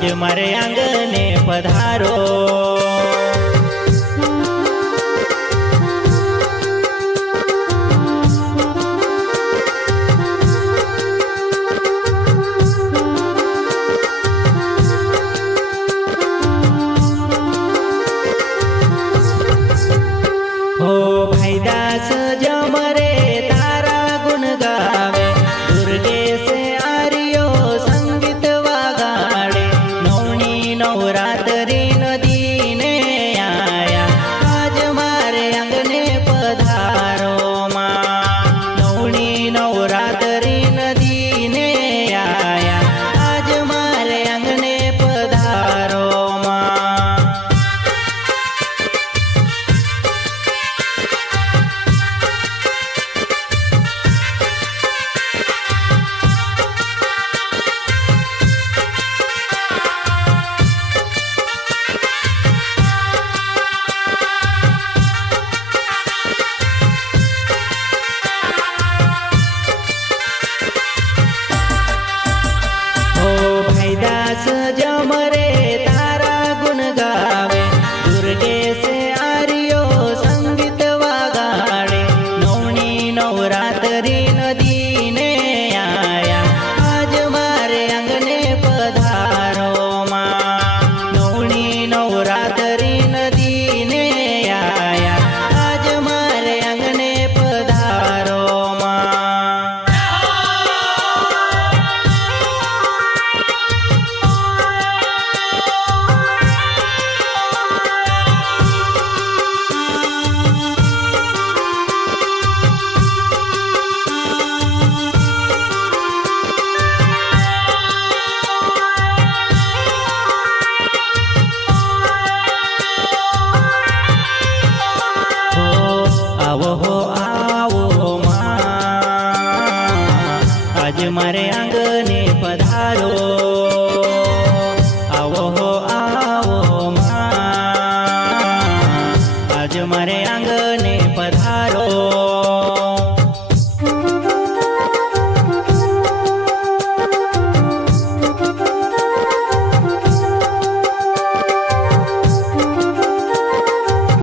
आज मारे आंगणे पधारो। हो भाईदास जमरे तारा गुण गावे, दुर्गे से आर्यो संगीत वागाड़े। नवनी नवरात्रि नदीने आया, आज मारे आंगणे पधारो मां। नवनी नवरात्रि नदीने आया, आज मारे आंगणे पधारो मां। भाईदास जमरे तारा गुण गावे, दुर्गे से आर्यो संगीत वागाड़े। नवनी नवरात्रि नदीने आया, आज मारे आंगणे पधारो मां। नवनी नवरात्रि नदीने आया, आज मारे आंगणे पधारो मां। आवो मां, आज मारे आंगणे पधारो। आवो मां, आज मारे आंगणे पधारो।